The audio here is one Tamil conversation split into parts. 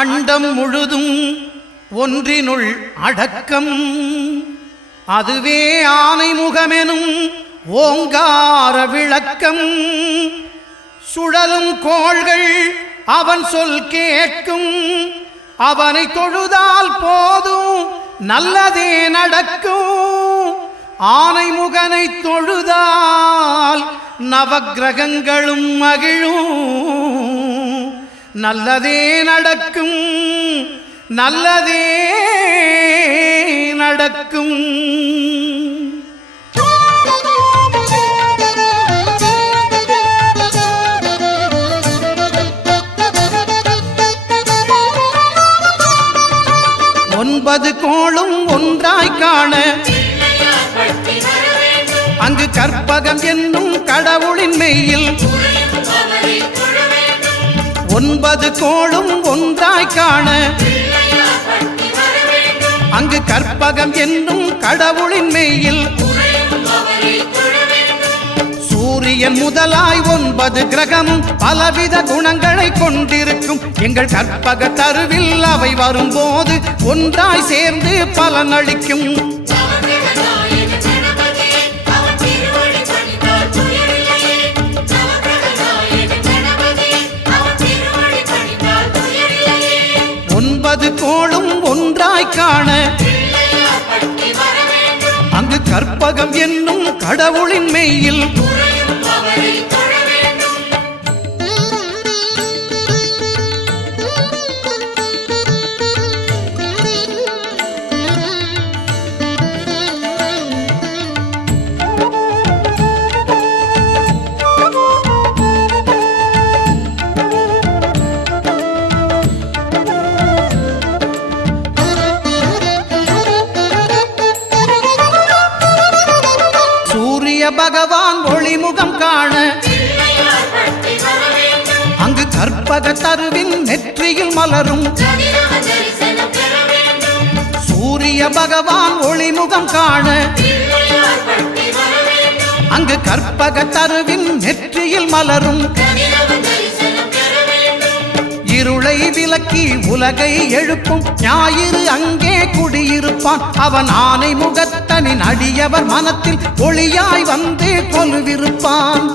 அண்டம் முழுதும் ஒன்றினுள் அடக்கம். அதுவே ஆனைமுகமெனும் ஓங்கார விளக்கம். சுழலும் கோள்கள் அவன் சொல் கேட்கும். அவனை தொழுதால் போதும் நல்லதே நடக்கும். ஆனைமுகனை தொழுதால் நவக்கிரகங்களும் மகிழும். நல்லதே நடக்கும், நல்லதே நடக்கும். ஒன்பது கோளும் ஒன்றாய் காண அங்கு கற்பகம் என்னும் கடவுளின் மெய்யில். ஒன்பது கோளும் ஒன்றாய் காண அங்கு கற்பகம் என்னும் கடவுளின் மெய்யில். சூரியன் முதலாய் 9 கிரகமும் பலவித குணங்களை கொண்டிருக்கும். எங்கள் கற்பக தருவில் அவை வரும்போது ஒன்றாய் சேர்ந்து பலனளிக்கும். ஒன்பது கோளும் ஒன்றாய் காண அங்கு கற்பகம் என்னும் கடவுளின் மெய்யில். பகவான் ஒளிமுகம் காண அங்கு கற்பக தருவின் நெற்றியில் மலரும். சூரிய பகவான் ஒளிமுகம் காண அங்கு கற்பக தருவின் நெற்றியில் மலரும். இருளை விலக்கி உலகை எழுப்பும் ஞாயிறு அங்கே குடியிருப்பான். அவன் ஆனை முகத்தனின் அடியவர் மனத்தில் ஒளியாய் வந்து கொலுவிருப்பான்.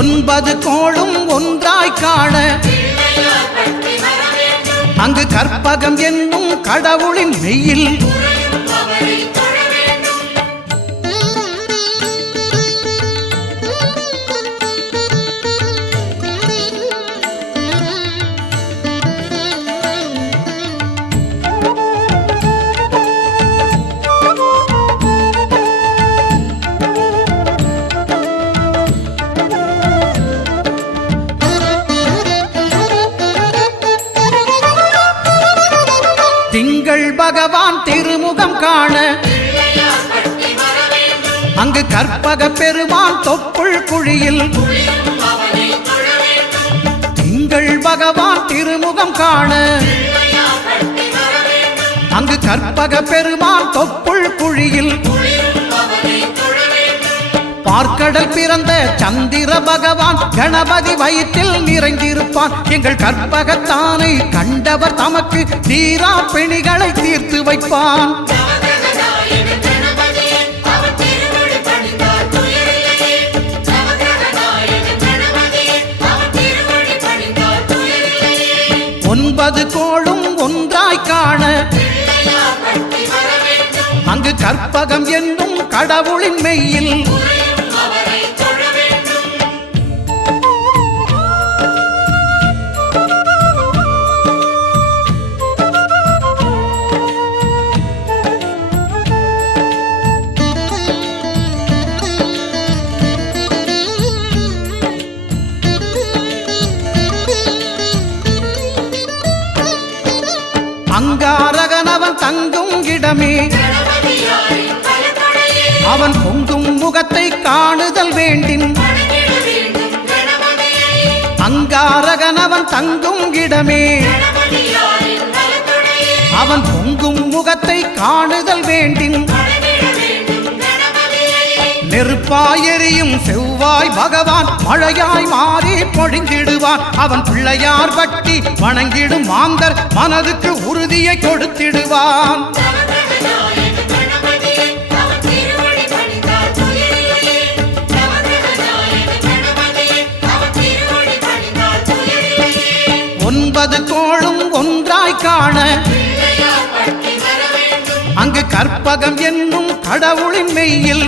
ஒன்பது கோளும் ஒன்றாய் காண அங்கு கற்பகம் என்னும் கடவுளின் மெய்யில். திங்கள் பகவான் திருமுகம் காண அங்கு கற்பக பெருமான் தொப்புள் குழியில். திங்கள் பகவான் திருமுகம் காண அங்கு கற்பக பெருமான் தொப்புள் குழியில். பார்க்கடல் பிறந்த சந்திர பகவான் கணபதி வயிற்றில் நிறைந்திருப்பான். எங்கள் கற்பகத்தானை கண்டவர் தமக்கு தீரா பிணிகளை தீர்த்து வைப்பான். ஒன்பது கோளும் ஒன்றாய் காண அங்கு கற்பகம் என்னும் கடவுளின் மெய்யில். அங்காரகனவன் தங்கும் இடமே அவன் பொங்கும் முகத்தை காணுதல் வேண்டின். அங்காரகனவன் தங்கும் இடமே அவன் பொங்கும் முகத்தை காணுதல் வேண்டின். நெருப்பாயெறியும் செவ்வாய் பகவான் மழையாய் மாறி பொழிந்திடுவான். அவன் பிள்ளையார் பட்டி வணங்கிடும் மாந்தர் மனதுக்கு உறுதியை கொடுத்திடுவான். ஒன்பது கோளும் ஒன்றாய் காண அங்கு கற்பகம் என்னும் கடவுளின் மெய்யில்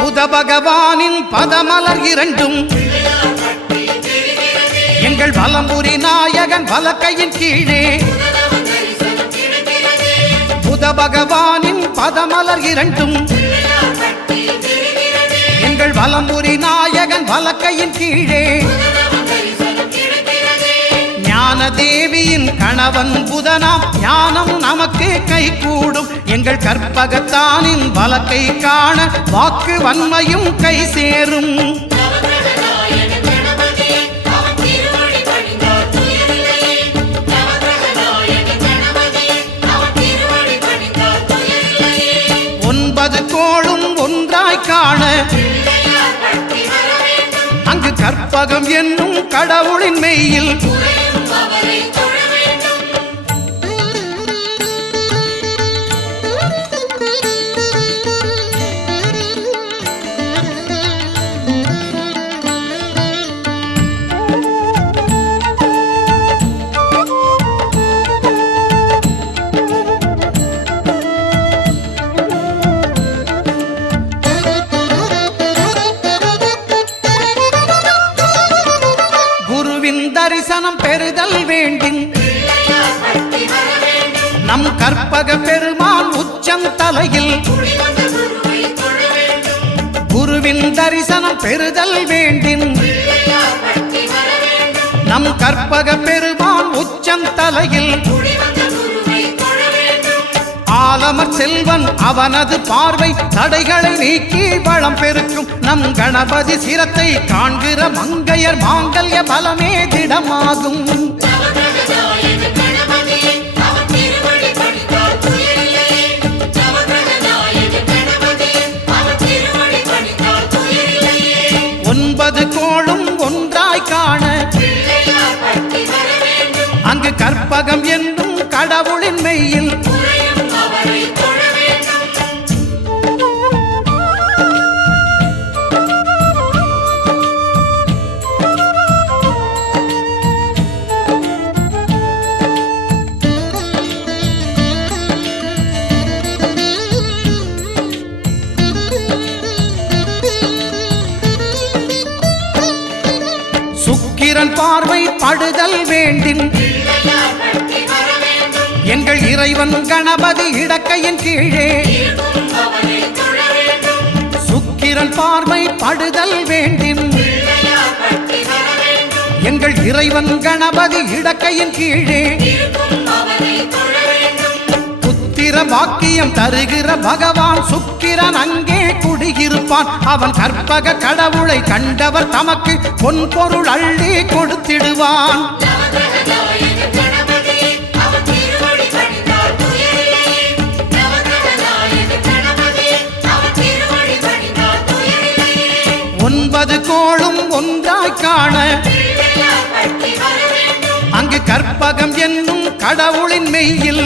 புத பகவானின் பதமலர் இரண்டும் எங்கள் வலம்புரி நாயகன் வலக்கையின் கீழே புத பகவானின் பதமலர் இரண்டும் எங்கள் வலம்புரி நாயகன் வலக்கையின் கீழே ஞான தேவியின் கணவன் புதனாம் ஞானம் நமக்கு கைகூடும். எங்கள் கற்பகத்தானின் வலக்கை காண வாக்கு வன்மையும் கை சேரும். ஒன்பது கோளும் ஒன்றாய் காண அங்கு கற்பகம் என்னும் கடவுளின் மெய்யில் தரிசனம் பெறுதல் வேண்டின் நம் கற்பக பெருமான் உச்சந்தலையில் குருவின் தரிசனம் பெறுதல் வேண்டின் நம் கற்பக பெருமான் உச்சந்தலையில் ஆலமர் செல்வன் அவனது பார்வை தடைகளை நீக்கி வளம் பெருக்கும். நம் கணபதி சிரத்தை காண்கிற மங்கையர் மாங்கல்ய பலமே திடமாகும். ஒன்பது கோளும் ஒன்றாய் காண அங்கு கற்பகம் என்னும் கடவுளின் மெய்யில் சுக்கிரன் பார்வை படுதல் வேண்டின் எங்கள் இறைவன் கணபதி இடக்கையின் கீழே சுக்கிரன் பார்வை படுதல் வேண்டின் எங்கள் இறைவன் கணபதி இடக்கையின் கீழே புத்திர வாக்கியம் தருகிற பகவான் சுக்கிரன் அங்கே குடியிருப்பான். அவன் கற்பக கடவுளை கண்டவர் தமக்கு பொன் பொருள் அள்ளி கொடுத்திடுவான். ஒன்பது கோளும் ஒன்றாய் காண அங்கு கற்பகம் என்னும் கடவுளின் மெய்யில்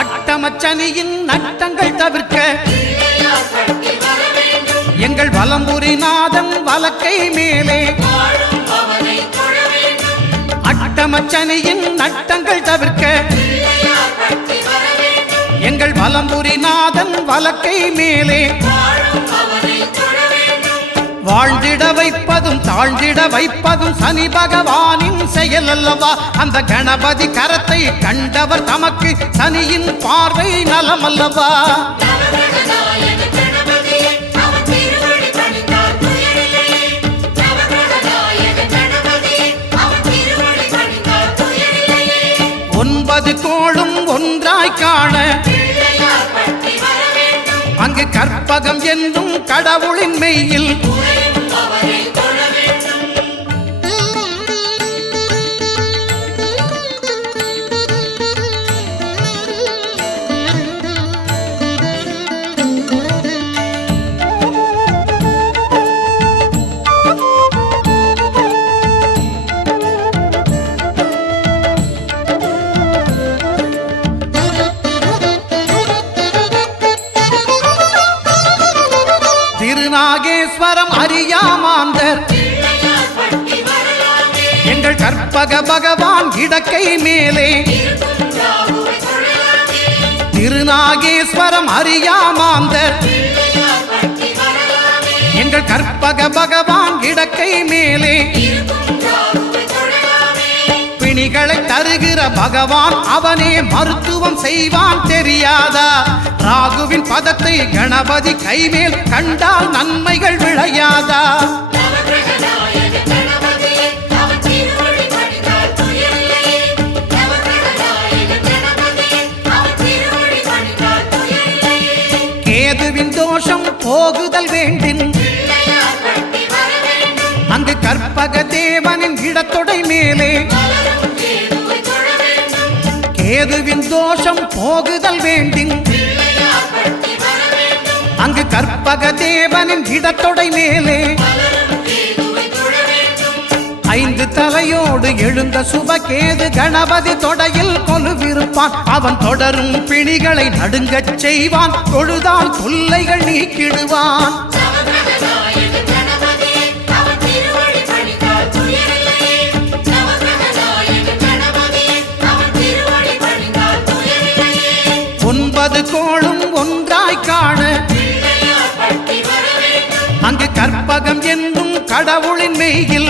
அட்டமச்சனியின் நட்டங்கள் தவிர்க்க எங்கள் வலம்புரி நாதன் வலக்கை மேலே அட்டமச்சனியின் நட்டங்கள் தவிர்க்க எங்கள் வலம்புரி நாதன் வலக்கை மேலே வாழ்ந்திட வைப்பதும் தாழ்ந்திட வைப்பதும் சனி பகவானின் செயல் அல்லவா? அந்த கணபதி கரத்தை கண்டவர் தமக்கு சனியின் பார்வை நலம் அல்லவா? ஒன்பது கோளும் ஒன்றாய் காண அங்கு கற்பகம் என்னும் கடவுளின் மெய்யில் திருநாகேஸ்வரம் அறியாமாந்தர் எங்கள் கற்பக பகவான் இடக்கை மேலே திருநாகேஸ்வரம் அறியாமாந்தர் எங்கள் கற்பக பகவான் இடக்கை மேலே பிணிகளை தருகிற பகவான் அவனே மருத்துவம் செய்வான் தெரியாதா? ராகுவின் பதத்தை கணபதி கைமேல் கண்டால் நன்மைகள் விளையாதா? கேதுவின் தோஷம் போகுதல் வேண்டின் அங்கு கற்பக தேவனின் இடத்தொடை மேலே கேதுவின் தோஷம் போகுதல் வேண்டின் அங்கு கற்பக தேவனின் இடத்தொடை மேலே ஐந்து தலையோடு எழுந்த சுபகேது கணபதி தொடையில் கொலுவிருப்பான். அவன் தொடரும் பிணிகளை நடுங்கச் செய்வான். தொழுதால் தொல்லைகள் நீக்கிடுவான். ஒன்பது கோளும் ஒன்றாய் காண அங்கு கற்பகம் என்னும் கடவுளின் மெய்யில்